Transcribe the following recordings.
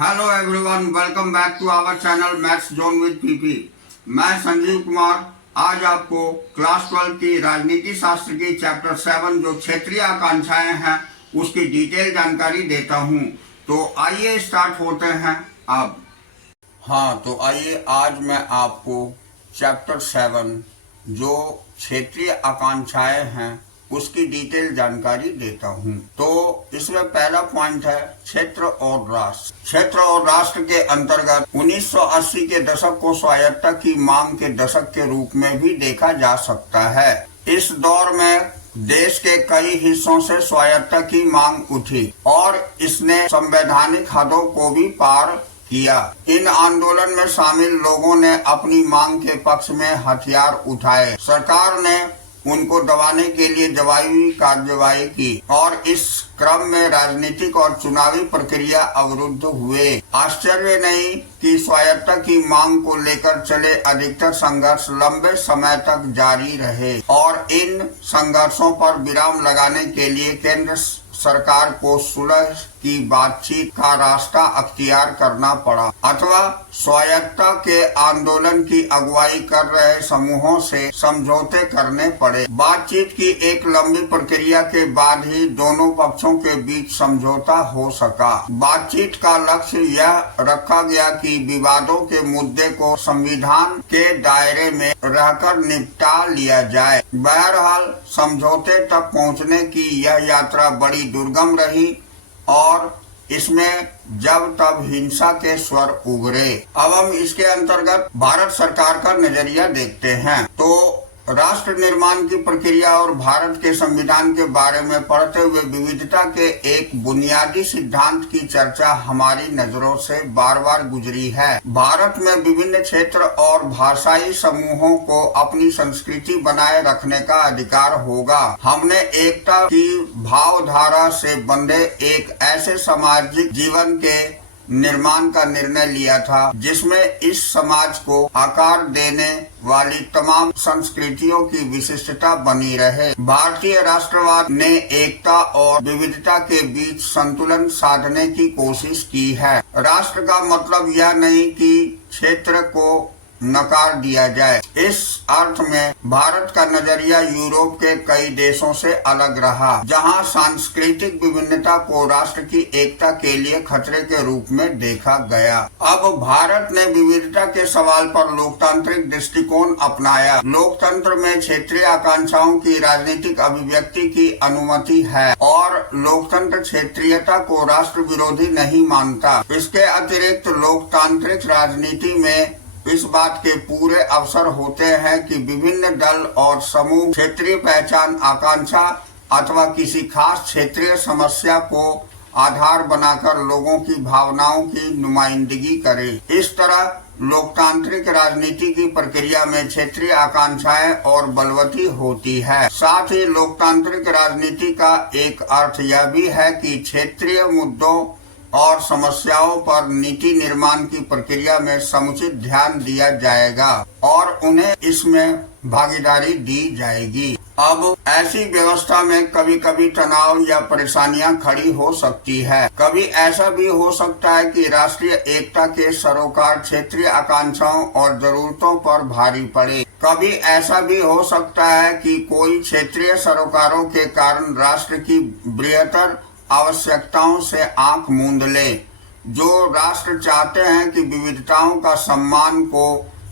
Hello everyone, welcome back to our channel maths zone with PP. मैं संजीव कुमार आज आपको class 12 की राजनीति शास्त्र की चैप्टर 7 जो क्षेत्रीय आकांक्षाएं हैं उसकी डिटेल जानकारी देता हूं। तो आइए स्टार्ट होते हैं अब। तो आइए आज मैं आपको चैप्टर 7 जो क्षेत्रीय आकांक्षाएं हैं उसकी डिटेल जानकारी देता हूं। तो इसमें पहला पॉइंट है क्षेत्र और राष्ट्र। क्षेत्र और राष्ट्र के अंतर्गत 1980 के दशक को स्वायत्तता की मांग के दशक के रूप में भी देखा जा सकता है। इस दौर में देश के कई हिस्सों से स्वायत्तता की मांग उठी और इसने संवैधानिक हदों को भी पार किया। इन आंदोलन में शामिल लोगों ने अपनी मांग के पक्ष में हथियार उठाए। सरकार ने उनको दबाने के लिए जवाबी कार्रवाई की और इस क्रम में राजनीतिक और चुनावी प्रक्रिया अवरुद्ध हुए। आश्चर्य नहीं कि स्वायत्तता की मांग को लेकर चले अधिकतर संघर्ष लंबे समय तक जारी रहे और इन संघर्षों पर विराम लगाने के लिए केंद्र सरकार को सुलह की बातचीत का रास्ता अख्तियार करना पड़ा अथवा स्वायत्तता के आंदोलन की अगुवाई कर रहे समूहों से समझौते करने पड़े। बातचीत की एक लंबी प्रक्रिया के बाद ही दोनों पक्षों के बीच समझौता हो सका। बातचीत का लक्ष्य यह रखा गया कि विवादों के मुद्दे को संविधान के दायरे में रहकर निपटा लिया जाए। बहरहाल समझौते तक पहुंचने की यह यात्रा बड़ी दुर्गम रही और इसमें जब तब हिंसा के स्वर उगरे। अब हम इसके अंतर्गत भारत सरकार का नजरिया देखते हैं। तो राष्ट्र निर्माण की प्रक्रिया और भारत के संविधान के बारे में पढ़ते हुए विविधता के एक बुनियादी सिद्धांत की चर्चा हमारी नजरों से बार बार गुजरी है। भारत में विभिन्न क्षेत्र और भाषाई समूहों को अपनी संस्कृति बनाए रखने का अधिकार होगा। हमने एकता की भावधारा से बंधे एक ऐसे सामाजिक जीवन के निर्माण का निर्णय लिया था जिसमें इस समाज को आकार देने वाली तमाम संस्कृतियों की विशिष्टता बनी रहे। भारतीय राष्ट्रवाद ने एकता और विविधता के बीच संतुलन साधने की कोशिश की है। राष्ट्र का मतलब यह नहीं कि क्षेत्र को नकार दिया जाए। इस अर्थ में भारत का नजरिया यूरोप के कई देशों से अलग रहा, जहां सांस्कृतिक विभिन्नता को राष्ट्र की एकता के लिए खतरे के रूप में देखा गया। अब भारत ने विविधता के सवाल पर लोकतांत्रिक दृष्टिकोण अपनाया। लोकतंत्र में क्षेत्रीय आकांक्षाओं की राजनीतिक अभिव्यक्ति की अनुमति है और लोकतंत्र क्षेत्रीयता को राष्ट्र विरोधी नहीं मानता। इसके अतिरिक्त लोकतांत्रिक राजनीति में इस बात के पूरे अवसर होते हैं कि विभिन्न दल और समूह क्षेत्रीय पहचान, आकांक्षा अथवा किसी खास क्षेत्रीय समस्या को आधार बनाकर लोगों की भावनाओं की नुमाइंदगी करें। इस तरह लोकतांत्रिक राजनीति की प्रक्रिया में क्षेत्रीय आकांक्षाएं और बलवती होती है। साथ ही लोकतांत्रिक राजनीति का एक अर्थ यह भी है कि क्षेत्रीय मुद्दों और समस्याओं पर नीति निर्माण की प्रक्रिया में समुचित ध्यान दिया जाएगा और उन्हें इसमें भागीदारी दी जाएगी। अब ऐसी व्यवस्था में कभी कभी तनाव या परेशानियां खड़ी हो सकती है। कभी ऐसा भी हो सकता है कि राष्ट्रीय एकता के सरोकार क्षेत्रीय आकांक्षाओं और जरूरतों पर भारी पड़े। कभी ऐसा भी हो सकता है कि कोई क्षेत्रीय सरोकारों के कारण राष्ट्र की बृहत्तर आवश्यकताओं से आंख मूंद ले। जो राष्ट्र चाहते हैं कि विविधताओं का सम्मान को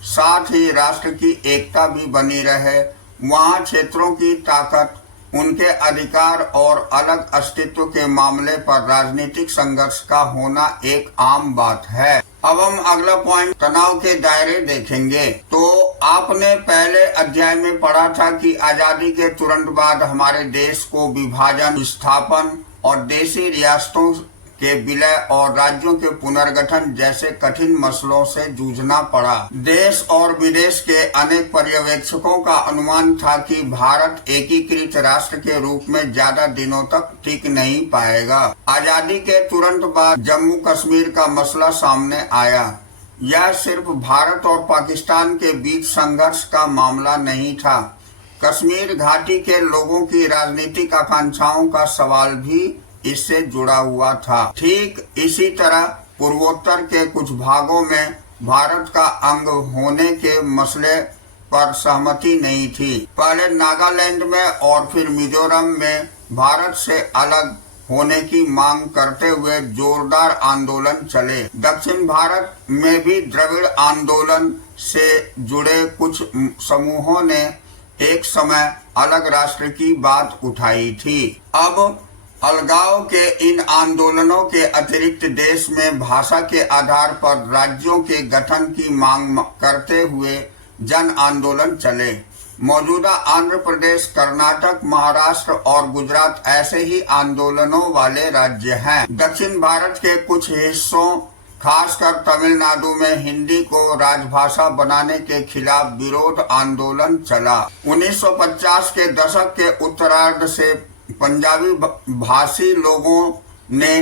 साथ ही राष्ट्र की एकता भी बनी रहे, वहां क्षेत्रों की ताकत, उनके अधिकार और अलग अस्तित्व के मामले पर राजनीतिक संघर्ष का होना एक आम बात है। अब हम अगला पॉइंट तनाव के दायरे देखेंगे। तो आपने पहले अध्याय में पढ़ा था कि आजादी के तुरंत बाद हमारे देश को विभाजन, विस्थापन और देशी रियासतों के विलय और राज्यों के पुनर्गठन जैसे कठिन मसलों से जूझना पड़ा। देश और विदेश के अनेक पर्यवेक्षकों का अनुमान था कि भारत एकीकृत राष्ट्र के रूप में ज्यादा दिनों तक टिक नहीं पाएगा। आजादी के तुरंत बाद जम्मू कश्मीर का मसला सामने आया। यह सिर्फ भारत और पाकिस्तान के बीच संघर्ष का मामला नहीं था। कश्मीर घाटी के लोगों की राजनीतिक आकांक्षाओं का सवाल भी इससे जुड़ा हुआ था। ठीक इसी तरह पूर्वोत्तर के कुछ भागों में भारत का अंग होने के मसले पर सहमति नहीं थी। पहले नागालैंड में और फिर मिजोरम में भारत से अलग होने की मांग करते हुए जोरदार आंदोलन चले। दक्षिण भारत में भी द्रविड़ आंदोलन से जुड़े कुछ समूहों ने एक समय अलग राष्ट्र की बात उठाई थी। अब अलगाव के इन आंदोलनों के अतिरिक्त देश में भाषा के आधार पर राज्यों के गठन की मांग करते हुए जन आंदोलन चले। मौजूदा आंध्र प्रदेश, कर्नाटक, महाराष्ट्र और गुजरात ऐसे ही आंदोलनों वाले राज्य हैं। दक्षिण भारत के कुछ हिस्सों, खासकर तमिलनाडु में हिंदी को राजभाषा बनाने के खिलाफ विरोध आंदोलन चला। 1950 के दशक के उत्तरार्ध से पंजाबी भाषी लोगों ने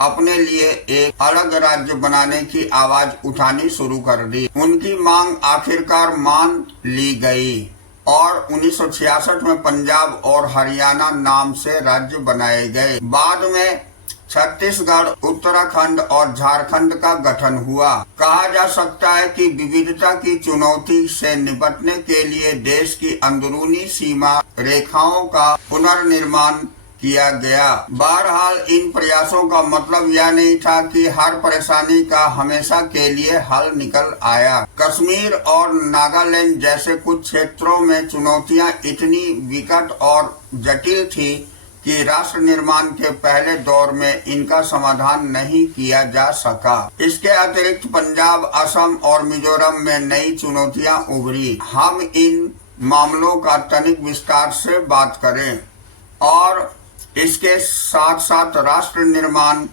अपने लिए एक अलग राज्य बनाने की आवाज उठानी शुरू कर दी। उनकी मांग आखिरकार मान ली गई और 1966 में पंजाब और हरियाणा नाम से राज्य बनाए गए। बाद में छत्तीसगढ़, उत्तराखंड और झारखंड का गठन हुआ। कहा जा सकता है कि विविधता की चुनौती से निपटने के लिए देश की अंदरूनी सीमा रेखाओं का पुनर्निर्माण किया गया। बहरहाल इन प्रयासों का मतलब यह नहीं था कि हर परेशानी का हमेशा के लिए हल निकल आया। कश्मीर और नागालैंड जैसे कुछ क्षेत्रों में चुनौतियां इतनी विकट और जटिल थी कि राष्ट्र निर्माण के पहले दौर में इनका समाधान नहीं किया जा सका। इसके अतिरिक्त पंजाब, असम और मिजोरम में नई चुनौतियां उभरी। हम इन मामलों का तनिक विस्तार से बात करें और इसके साथ साथ राष्ट्र निर्माण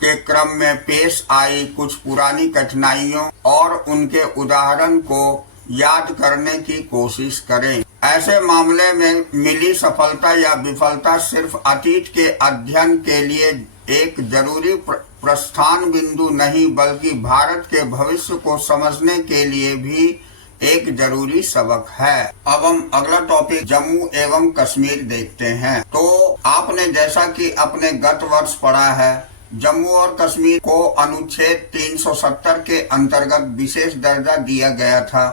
के क्रम में पेश आई कुछ पुरानी कठिनाइयों और उनके उदाहरण को याद करने की कोशिश करें। ऐसे मामले में मिली सफलता या विफलता सिर्फ अतीत के अध्ययन के लिए एक जरूरी प्रस्थान बिंदु नहीं, बल्कि भारत के भविष्य को समझने के लिए भी एक जरूरी सबक है। अब हम अगला टॉपिक जम्मू एवं कश्मीर देखते हैं। तो आपने जैसा कि अपने गत वर्ष पढ़ा है, जम्मू और कश्मीर को अनुच्छेद 370 के अंतर्गत विशेष दर्जा दिया गया था,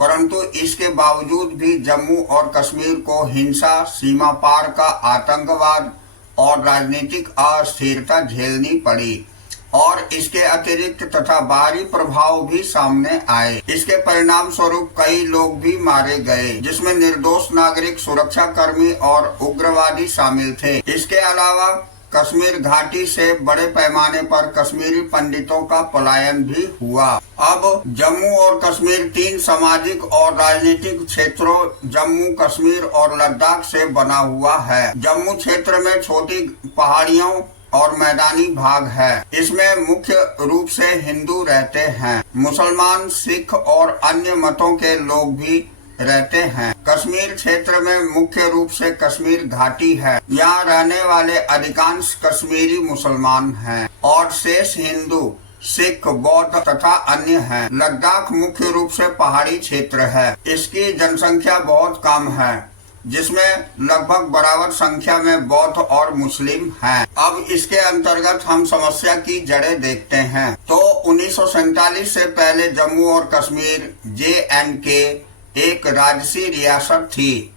परंतु इसके बावजूद भी जम्मू और कश्मीर को हिंसा, सीमा पार का आतंकवाद और राजनीतिक अस्थिरता झेलनी पड़ी और इसके अतिरिक्त तथा बाहरी प्रभाव भी सामने आए। इसके परिणाम स्वरूप कई लोग भी मारे गए, जिसमें निर्दोष नागरिक, सुरक्षा कर्मी और उग्रवादी शामिल थे। इसके अलावा कश्मीर घाटी से बड़े पैमाने पर कश्मीरी पंडितों का पलायन भी हुआ। अब जम्मू और कश्मीर 3 सामाजिक और राजनीतिक क्षेत्रों जम्मू, कश्मीर और लद्दाख से बना हुआ है। जम्मू क्षेत्र में छोटी पहाड़ियों और मैदानी भाग है। इसमें मुख्य रूप से हिंदू रहते हैं। मुसलमान, सिख और अन्य मतों के लोग भी रहते हैं। कश्मीर क्षेत्र में मुख्य रूप से कश्मीर घाटी है। यहाँ रहने वाले अधिकांश कश्मीरी मुसलमान हैं और शेष हिंदू, सिख, बौद्ध तथा अन्य हैं। लद्दाख मुख्य रूप से पहाड़ी क्षेत्र है। इसकी जनसंख्या बहुत कम है, जिसमें लगभग बराबर संख्या में बौद्ध और मुस्लिम हैं। अब इसके अंतर्गत हम समस्या की जड़ें देखते हैं। तो 1947 से पहले जम्मू और कश्मीर JNK एक राजसी रियासत थी।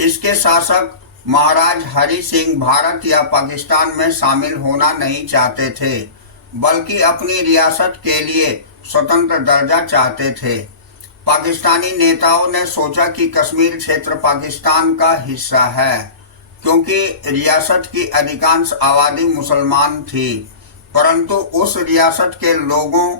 इसके शासक महाराज हरि सिंह भारत या पाकिस्तान में शामिल होना नहीं चाहते थे, बल्कि अपनी रियासत के लिए स्वतंत्र दर्जा चाहते थे। पाकिस्तानी नेताओं ने सोचा कि कश्मीर क्षेत्र पाकिस्तान का हिस्सा है, क्योंकि रियासत की अधिकांश आबादी मुसलमान थी, परंतु उस रियासत के लोगों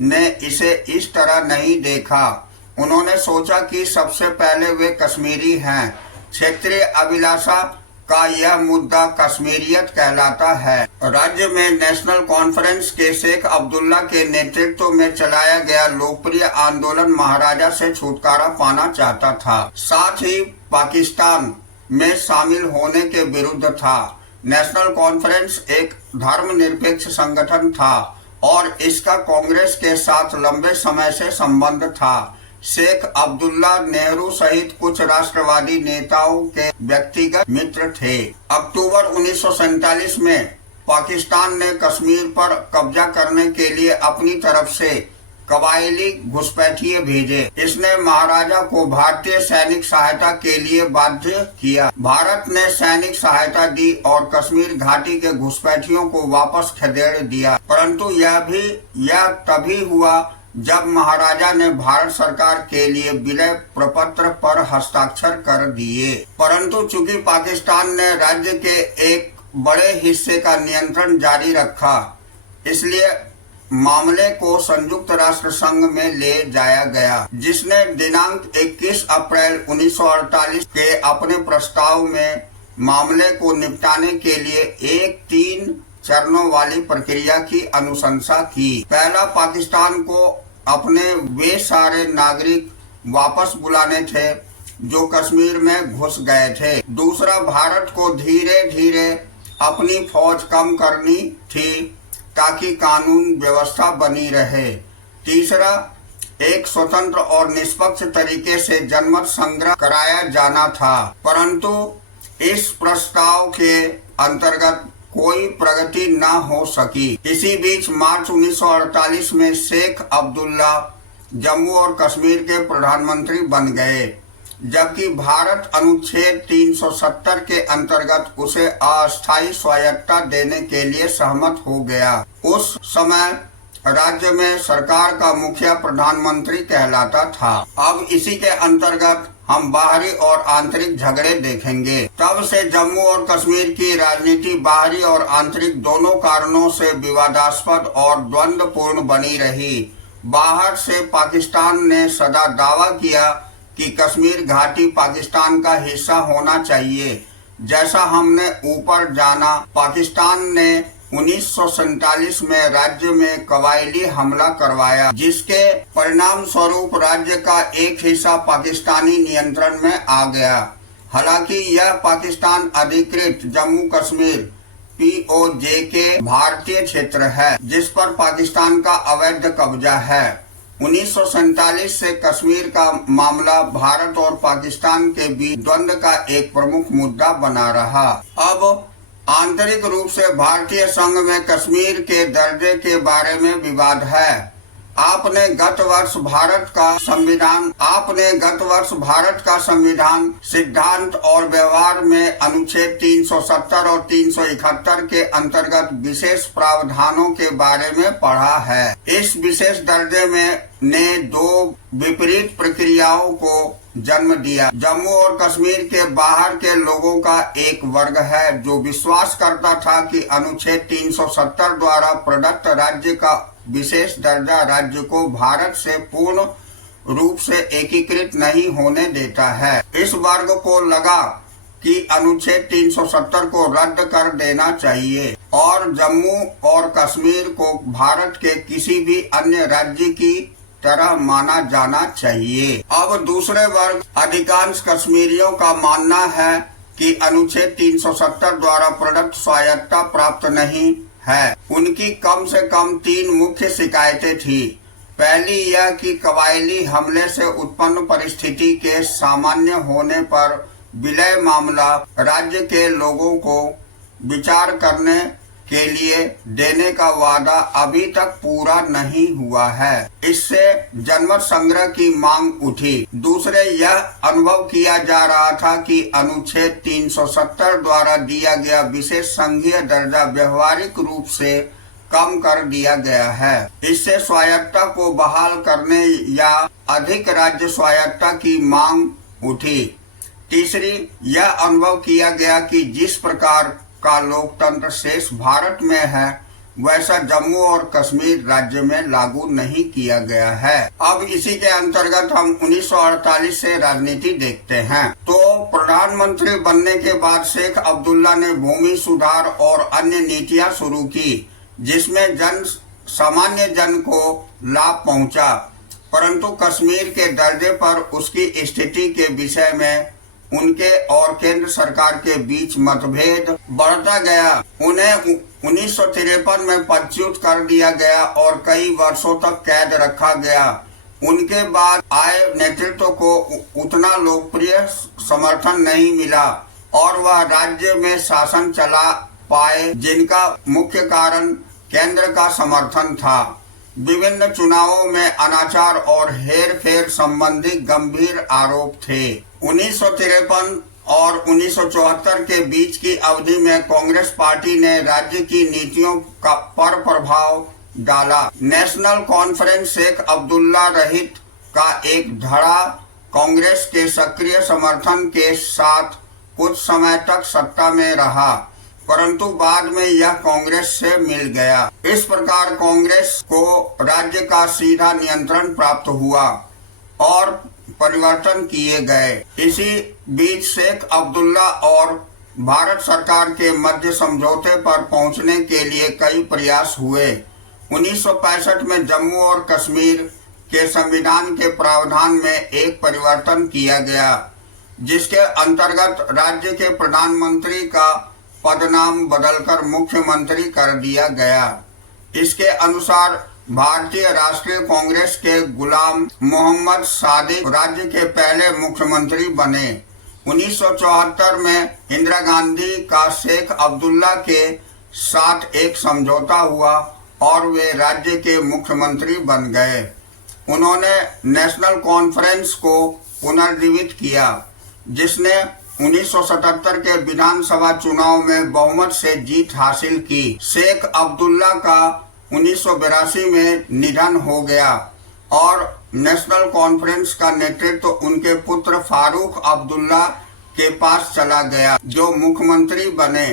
ने इसे इस तरह नहीं देखा। उन्होंने सोचा कि सबसे पहले वे कश्मीरी हैं। क्षेत्रीय अभिलाषा का यह मुद्दा कश्मीरियत कहलाता है। राज्य में नेशनल कॉन्फ्रेंस के शेख अब्दुल्ला के नेतृत्व में चलाया गया लोकप्रिय आंदोलन महाराजा से छुटकारा पाना चाहता था, साथ ही पाकिस्तान में शामिल होने के विरुद्ध था। नेशनल कॉन्फ्रेंस एक धर्मनिरपेक्ष संगठन था और इसका कांग्रेस के साथ लंबे समय से संबंध था। शेख अब्दुल्ला नेहरू सहित कुछ राष्ट्रवादी नेताओं के व्यक्तिगत मित्र थे। अक्टूबर 1947 में पाकिस्तान ने कश्मीर पर कब्जा करने के लिए अपनी तरफ से कबायली घुसपैठिए भेजे। इसने महाराजा को भारतीय सैनिक सहायता के लिए बाध्य किया। भारत ने सैनिक सहायता दी और कश्मीर घाटी के घुसपैठियों को वापस खदेड़ दिया, परंतु यह तभी हुआ जब महाराजा ने भारत सरकार के लिए विलय प्रपत्र पर हस्ताक्षर कर दिए। परंतु चूंकि पाकिस्तान ने राज्य के एक बड़े हिस्से का नियंत्रण जारी रखा, इसलिए मामले को संयुक्त राष्ट्र संघ में ले जाया गया, जिसने दिनांक 21 अप्रैल 1948 के अपने प्रस्ताव में मामले को निपटाने के लिए एक 3 चरणों वाली प्रक्रिया की अनुशंसा की। पहला, पाकिस्तान को अपने वे सारे नागरिक वापस बुलाने थे जो कश्मीर में घुस गए थे। दूसरा, भारत को धीरे धीरे अपनी फौज कम करनी थी ताकि कानून व्यवस्था बनी रहे। तीसरा, एक स्वतंत्र और निष्पक्ष तरीके से जनमत संग्रह कराया जाना था, परंतु इस प्रस्ताव के अंतर्गत कोई प्रगति न हो सकी। इसी बीच मार्च 1948 में शेख अब्दुल्ला जम्मू और कश्मीर के प्रधानमंत्री बन गए, जबकि भारत अनुच्छेद 370 के अंतर्गत उसे अस्थायी स्वायत्तता देने के लिए सहमत हो गया। उस समय राज्य में सरकार का मुखिया प्रधानमंत्री कहलाता था। अब इसी के अंतर्गत हम बाहरी और आंतरिक झगड़े देखेंगे। तब से जम्मू और कश्मीर की राजनीति बाहरी और आंतरिक दोनों कारणों से विवादास्पद और द्वंद्वपूर्ण बनी रही। बाहर से पाकिस्तान ने सदा दावा किया कि कश्मीर घाटी पाकिस्तान का हिस्सा होना चाहिए। जैसा हमने ऊपर जाना, पाकिस्तान ने 1947 में राज्य में कबायली हमला करवाया, जिसके परिणाम स्वरूप राज्य का एक हिस्सा पाकिस्तानी नियंत्रण में आ गया। हालांकि यह पाकिस्तान अधिकृत जम्मू कश्मीर POJ के भारतीय क्षेत्र है, जिस पर पाकिस्तान का अवैध कब्जा है। 1947 से कश्मीर का मामला भारत और पाकिस्तान के बीच द्वंद्व का एक प्रमुख मुद्दा बना रहा। अब आंतरिक रूप से भारतीय संघ में कश्मीर के दर्जे के बारे में विवाद है। आपने गत वर्ष भारत का संविधान सिद्धांत और व्यवहार में अनुच्छेद 370 और 371 के अंतर्गत विशेष प्रावधानों के बारे में पढ़ा है। इस विशेष दर्जे में ने 2 विपरीत प्रक्रियाओं को जन्म दिया। जम्मू और कश्मीर के बाहर के लोगों का एक वर्ग है जो विश्वास करता था कि अनुच्छेद 370 द्वारा प्रदत्त राज्य का विशेष दर्जा राज्य को भारत से पूर्ण रूप से एकीकृत नहीं होने देता है। इस वर्ग को लगा कि अनुच्छेद 370 को रद्द कर देना चाहिए और जम्मू और कश्मीर को भारत के किसी भी अन्य राज्य की तरह माना जाना चाहिए। अब दूसरे वर्ग अधिकांश कश्मीरियों का मानना है कि अनुच्छेद 370 द्वारा प्रदत्त स्वायत्तता प्राप्त नहीं है। उनकी कम से कम 3 मुख्य शिकायतें थी। पहली यह कि कबायली हमले से उत्पन्न परिस्थिति के सामान्य होने पर विलय मामला राज्य के लोगों को विचार करने के लिए देने का वादा अभी तक पूरा नहीं हुआ है। इससे जनमत संग्रह की मांग उठी। दूसरे, यह अनुभव किया जा रहा था कि अनुच्छेद 370 द्वारा दिया गया विशेष संघीय दर्जा व्यवहारिक रूप से कम कर दिया गया है। इससे स्वायत्तता को बहाल करने या अधिक राज्य स्वायत्तता की मांग उठी। तीसरी, यह अनुभव किया गया कि जिस प्रकार का लोकतंत्र शेष भारत में है वैसा जम्मू और कश्मीर राज्य में लागू नहीं किया गया है। अब इसी के अंतर्गत हम 1948 से राजनीति देखते हैं। तो प्रधानमंत्री बनने के बाद शेख अब्दुल्ला ने भूमि सुधार और अन्य नीतियां शुरू की, जिसमें सामान्य जन को लाभ पहुंचा, परंतु कश्मीर के दर्जे पर उसकी स्थिति के विषय में उनके और केंद्र सरकार के बीच मतभेद बढ़ता गया। उन्हें 1953 में पदच्युत कर दिया गया और कई वर्षों तक कैद रखा गया। उनके बाद आए नेतृत्व को उतना लोकप्रिय समर्थन नहीं मिला और वह राज्य में शासन चला पाए, जिनका मुख्य कारण केंद्र का समर्थन था। विभिन्न चुनावों में अनाचार और हेरफेर संबंधी गंभीर आरोप थे। 1953 और 1974 के बीच की अवधि में कांग्रेस पार्टी ने राज्य की नीतियों पर प्रभाव डाला। नेशनल कॉन्फ्रेंस शेख अब्दुल्ला रहीत का एक धड़ा कांग्रेस के सक्रिय समर्थन के साथ कुछ समय तक सत्ता में रहा, परंतु बाद में यह कांग्रेस से मिल गया। इस प्रकार कांग्रेस को राज्य का सीधा नियंत्रण प्राप्त हुआ और परिवर्तन किए गए। इसी बीच शेख अब्दुल्ला और भारत सरकार के मध्य समझौते पर पहुंचने के लिए कई प्रयास हुए। 1965 में जम्मू और कश्मीर के संविधान के प्रावधान में एक परिवर्तन किया गया, जिसके अंतर्गत राज्य के प्रधानमंत्री का पदनाम बदलकर मुख्यमंत्री कर दिया गया। इसके अनुसार भारतीय राष्ट्रीय कांग्रेस के गुलाम मोहम्मद सादिक राज्य के पहले मुख्यमंत्री बने। 1974 में इंदिरा गांधी का शेख अब्दुल्ला के साथ एक समझौता हुआ और वे राज्य के मुख्यमंत्री बन गए। उन्होंने नेशनल कॉन्फ्रेंस को पुनर्जीवित किया, जिसने 1977 के विधानसभा चुनाव में बहुमत से जीत हासिल की। शेख अब्दुल्ला का 1982 में निधन हो गया और नेशनल कॉन्फ्रेंस का नेतृत्व उनके पुत्र फारूक अब्दुल्ला के पास चला गया, जो मुख्यमंत्री बने,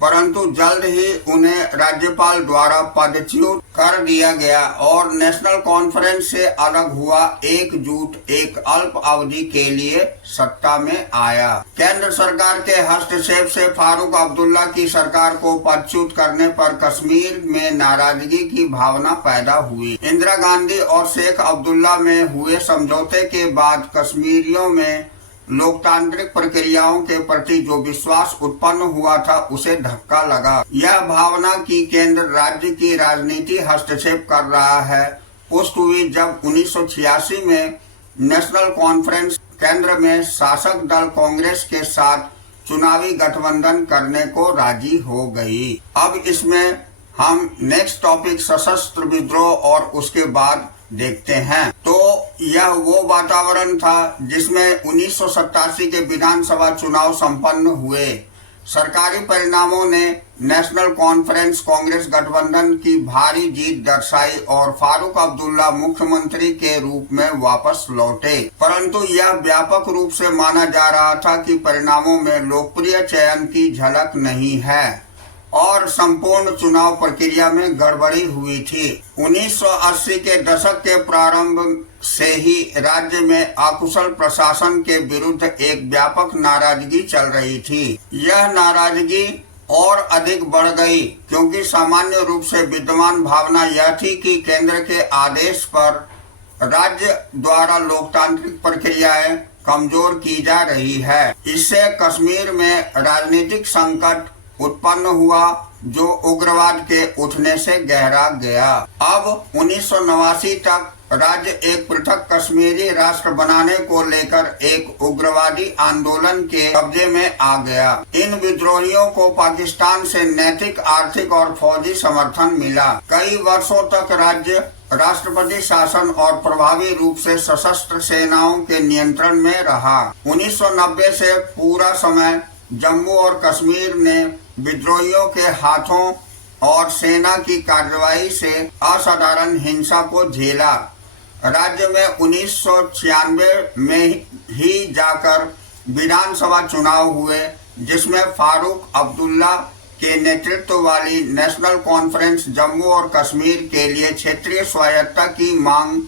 परंतु जल्द ही उन्हें राज्यपाल द्वारा पदच्युत कर दिया गया और नेशनल कॉन्फ्रेंस से अलग हुआ एकजुट एक अल्प अवधि के लिए सत्ता में आया। केंद्र सरकार के हस्तक्षेप से फारूक अब्दुल्ला की सरकार को पदच्युत करने पर कश्मीर में नाराजगी की भावना पैदा हुई। इंदिरा गांधी और शेख अब्दुल्ला में हुए समझौते के बाद कश्मीरियों में लोकतांत्रिक प्रक्रियाओं के प्रति जो विश्वास उत्पन्न हुआ था, उसे धक्का लगा। यह भावना कि केंद्र राज्य की राजनीति हस्तक्षेप कर रहा है पुष्ट हुई जब 1986 में नेशनल कॉन्फ्रेंस केंद्र में शासक दल कांग्रेस के साथ चुनावी गठबंधन करने को राजी हो गई। अब इसमें हम नेक्स्ट टॉपिक सशस्त्र विद्रोह और उसके बाद देखते हैं। तो यह वो वातावरण था जिसमें 1987 के विधानसभा चुनाव संपन्न हुए। सरकारी परिणामों ने नेशनल कॉन्फ्रेंस कांग्रेस गठबंधन की भारी जीत दर्शाई और फारूक अब्दुल्ला मुख्यमंत्री के रूप में वापस लौटे, परंतु यह व्यापक रूप से माना जा रहा था कि परिणामों में लोकप्रिय चयन की झलक नहीं है और संपूर्ण चुनाव प्रक्रिया में गड़बड़ी हुई थी। 1980 के दशक के प्रारंभ से ही राज्य में अकुशल प्रशासन के विरुद्ध एक व्यापक नाराजगी चल रही थी। यह नाराजगी और अधिक बढ़ गई क्योंकि सामान्य रूप से विद्यमान भावना यह थी कि केंद्र के आदेश पर राज्य द्वारा लोकतांत्रिक प्रक्रियाएं कमजोर की जा रही है। इससे कश्मीर में राजनीतिक संकट उत्पन्न हुआ जो उग्रवाद के उठने से गहरा गया। अब 1989 तक राज्य एक पृथक कश्मीरी राष्ट्र बनाने को लेकर एक उग्रवादी आंदोलन के कब्जे में आ गया। इन विद्रोहियों को पाकिस्तान से नैतिक, आर्थिक और फौजी समर्थन मिला। कई वर्षों तक राज्य राष्ट्रपति शासन और प्रभावी रूप से सशस्त्र सेनाओं के नियंत्रण में रहा। 1990 से पूरा समय जम्मू और कश्मीर ने विद्रोहियों के हाथों और सेना की कार्रवाई से असाधारण हिंसा को झेला। राज्य में 1996 में ही जाकर विधानसभा चुनाव हुए, जिसमें फारूक अब्दुल्ला के नेतृत्व वाली नेशनल कॉन्फ्रेंस जम्मू और कश्मीर के लिए क्षेत्रीय स्वायत्तता की मांग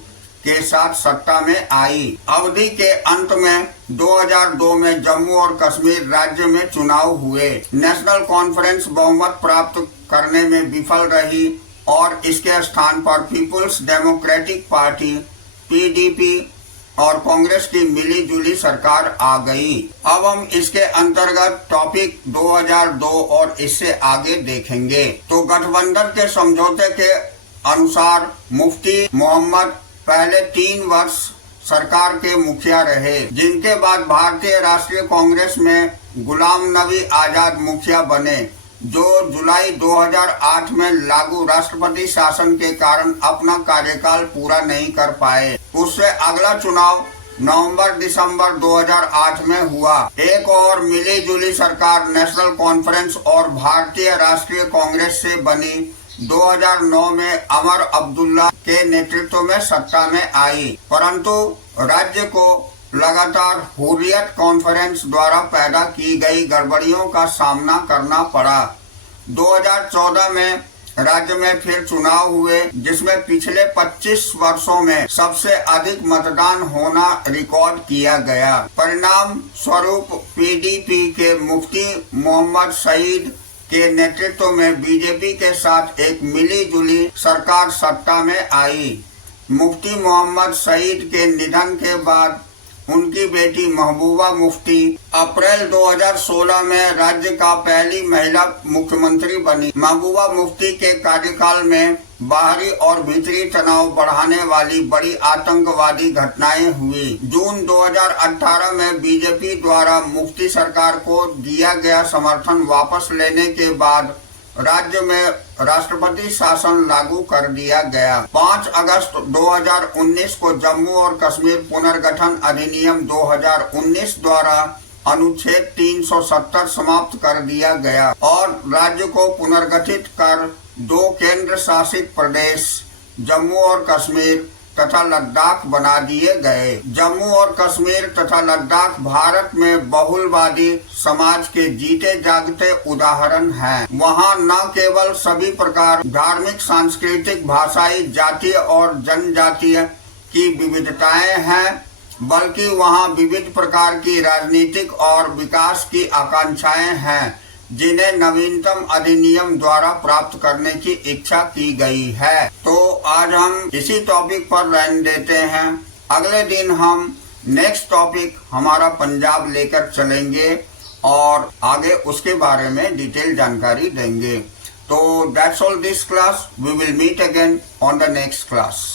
के साथ सत्ता में आई। अवधि के अंत में 2002 में जम्मू और कश्मीर राज्य में चुनाव हुए। नेशनल कॉन्फ्रेंस बहुमत प्राप्त करने में विफल रही और इसके स्थान पर पीपुल्स डेमोक्रेटिक पार्टी (पीडीपी) और कांग्रेस की मिली जुली सरकार आ गई। अब हम इसके अंतर्गत टॉपिक 2002 और इससे आगे देखेंगे। तो गठबंधन के समझौते के अनुसार मुफ्ती मोहम्मद पहले 3 वर्ष सरकार के मुखिया रहे, जिनके बाद भारतीय राष्ट्रीय कांग्रेस में गुलाम नबी आजाद मुखिया बने। जो जुलाई 2008 में लागू राष्ट्रपति शासन के कारण अपना कार्यकाल पूरा नहीं कर पाए। उससे अगला चुनाव नवंबर-दिसंबर 2008 में हुआ। एक और मिली जुली सरकार नेशनल कॉन्फ्रेंस और भारतीय राष्ट्रीय कांग्रेस से बनी 2009 में अमर अब्दुल्ला के नेतृत्व में सत्ता में आई, परंतु राज्य को लगातार हुर्रियत कॉन्फ्रेंस द्वारा पैदा की गई गड़बड़ियों का सामना करना पड़ा। 2014 में राज्य में फिर चुनाव हुए, जिसमें पिछले 25 वर्षों में सबसे अधिक मतदान होना रिकॉर्ड किया गया। परिणाम स्वरूप पीडीपी के मुफ्ती मोहम्मद सईद के नेतृत्व में बीजेपी के साथ एक मिली जुली सरकार सत्ता में आई। मुफ्ती मोहम्मद सईद के निधन के बाद उनकी बेटी महबूबा मुफ्ती अप्रैल 2016 में राज्य का पहली महिला मुख्यमंत्री बनी। महबूबा मुफ्ती के कार्यकाल में बाहरी और भीतरी तनाव बढ़ाने वाली बड़ी आतंकवादी घटनाएं हुई। जून 2018 में बीजेपी द्वारा मुफ्ती सरकार को दिया गया समर्थन वापस लेने के बाद राज्य में राष्ट्रपति शासन लागू कर दिया गया। 5 अगस्त 2019 को जम्मू और कश्मीर पुनर्गठन अधिनियम 2019 द्वारा अनुच्छेद 370 समाप्त कर दिया गया और राज्य को पुनर्गठित कर 2 केंद्र शासित प्रदेश जम्मू और कश्मीर तथा लद्दाख बना दिए गए। जम्मू और कश्मीर तथा लद्दाख भारत में बहुलवादी समाज के जीते जागते उदाहरण हैं। वहाँ न केवल सभी प्रकार धार्मिक, सांस्कृतिक, भाषाई, जातीय और जनजातीय की विविधताएं हैं, बल्कि वहाँ विविध प्रकार की राजनीतिक और विकास की आकांक्षाएं हैं, जिन्हें नवीनतम अधिनियम द्वारा प्राप्त करने की इच्छा की गई है। तो आज हम इसी टॉपिक पर रहने देते हैं। अगले दिन हम नेक्स्ट टॉपिक हमारा पंजाब लेकर चलेंगे और आगे उसके बारे में डिटेल जानकारी देंगे। तो that's all this class. We will meet again on the next class.